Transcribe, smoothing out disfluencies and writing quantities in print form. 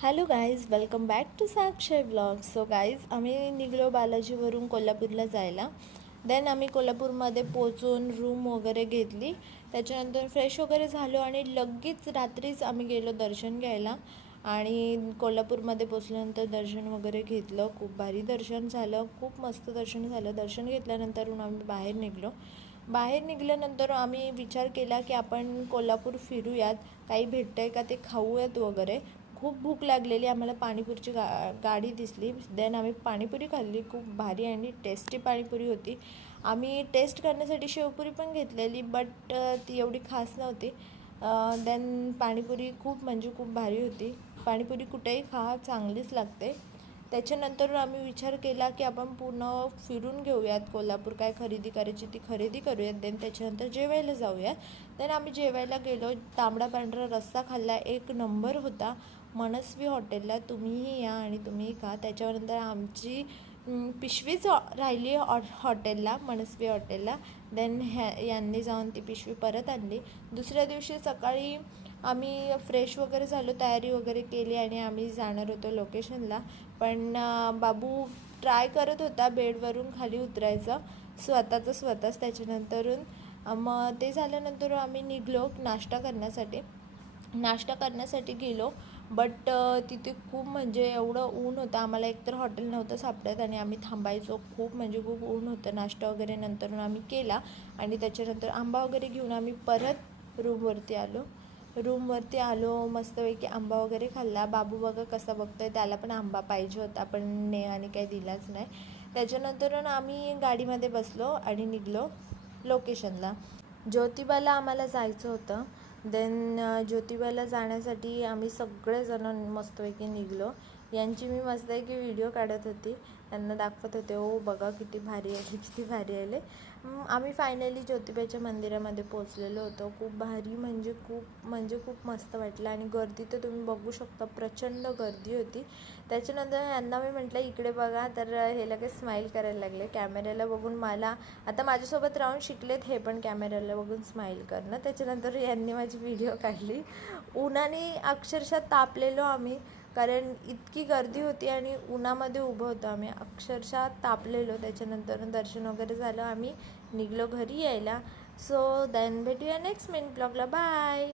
Hello guys, welcome back to Sakshay blog. So guys, आम्ही निघलो बालाजीवरून कोल्हापूरला जायला. देन आम्ही कोल्हापूरमध्ये पोचून रूम वगैरे घेतली. त्याच्यानंतर फ्रेश वगैरे झालो आणि लगेच रात्रीच आम्ही गेलो दर्शन घ्यायला. आणि कोल्हापूरमध्ये पोचल्यानंतर दर्शन वगैरे घेतलं. खूप भारी दर्शन झालं, खूप मस्त दर्शन झालं. दर्शन घेतल्यानंतर आम्ही बाहेर निघलो. बाहेर निघाल्यानंतर आम्ही विचार केला की आपण कोल्हापूर फिरूयात, काही भेटतं आहे का ते खाऊयात वगैरे. खूप भूक लागलेली, आम्हाला पाणीपुरीची गाडी दिसली. देन आम्ही पाणीपुरी खाल्ली. खूप भारी आणि टेस्टी पाणीपुरी होती. आम्ही टेस्ट करण्यासाठी शेवपुरी पण घेतलेली, बट ती एवढी खास नव्हती. देन पाणीपुरी खूप म्हणजे खूप भारी होती. पाणीपुरी कुठेही खा, चांगलीच लागते. त्याच्यानंतर आम्ही विचार केला की आपण पूर्ण फिरून घेऊयात कोल्हापूर, काय खरेदी करायची ती खरेदी करूयात. देन त्याच्यानंतर जेवायला जाऊयात. देन आम्ही जेवायला गेलो. तांबडा पांढरा रस्सा खाल्ला, एक नंबर होता. मनस्वी हॉटेलला तुम्हीही या आणि तुम्हीही खा. त्याच्यानंतर आमची पिशवीच राहिली हॉटेलला, मनस्वी हॉटेलला. देन यांनी जाऊन ती पिशवी परत आणली. दुसऱ्या दिवशी सकाळी आम्ही फ्रेश वगैरे झालो, तयारी वगैरे केली आणि आम्ही जाणार होतो लोकेशनला. पण बाबू ट्राय करत होता बेडवरून खाली उतरायचं स्वतःच. त्याच्यानंतरून मग ते झाल्यानंतर आम्ही निघलो नाश्ता करण्यासाठी गेलो. बट तिथे खूप म्हणजे एवढं ऊन होतं, आम्हाला एकतर हॉटेल नव्हतं सापडत आणि आम्ही थांबायचो. खूप म्हणजे खूप ऊन होतं. नाश्ता वगैरे नंतर आम्ही केला आणि त्याच्यानंतर आंबा वगैरे घेऊन आम्ही परत रूमवरती आलो. मस्तपैकी आंबा वगैरे खाल्ला. बाबू बघा कसा बघतोय, त्याला पण आंबा पाहिजे होता, पण नेहाने काही दिलाच नाही. त्याच्यानंतर आम्ही गाडीमध्ये बसलो आणि निघलो लोकेशनला. ज्योतिबाला आम्हाला जायचं होतं. देन ज्योतिबाला जाण्यासाठी आम्ही सगळेजण मस्तपैकी निघलो. यांची मी मस्तपैकी व्हिडिओ काढत होती, त्यांना दाखवत होते, ओ बघा किती भारी आले. आम्ही फायनली ज्योतिबाच्या मंदिरामध्ये पोचलेलो होतो. खूप भारी म्हणजे खूप मस्त वाटलं. आणि गर्दी तर तुम्ही बघू शकता, प्रचंड गर्दी होती. त्याच्यानंतर यांना मी म्हटलं इकडे बघा, तर हे लगेच स्माईल करायला लागले कॅमेऱ्याला बघून. मला आता माझ्यासोबत राहून शिकलेत हे पण कॅमेऱ्याला बघून स्माईल करणं. त्याच्यानंतर यांनी माझी व्हिडिओ काढली. उन्हाने अक्षरशः तापलेलो आम्ही, कारण इतकी गर्दी होती आणि उन्हामध्ये उभं होतो आम्ही, अक्षरशः तापलेलो. त्याच्यानंतर दर्शन वगैरे झालं, आम्ही निघलो घरी यायला. सो देन भेटूया नेक्स्ट मिनिट ब्लॉगला. बाय.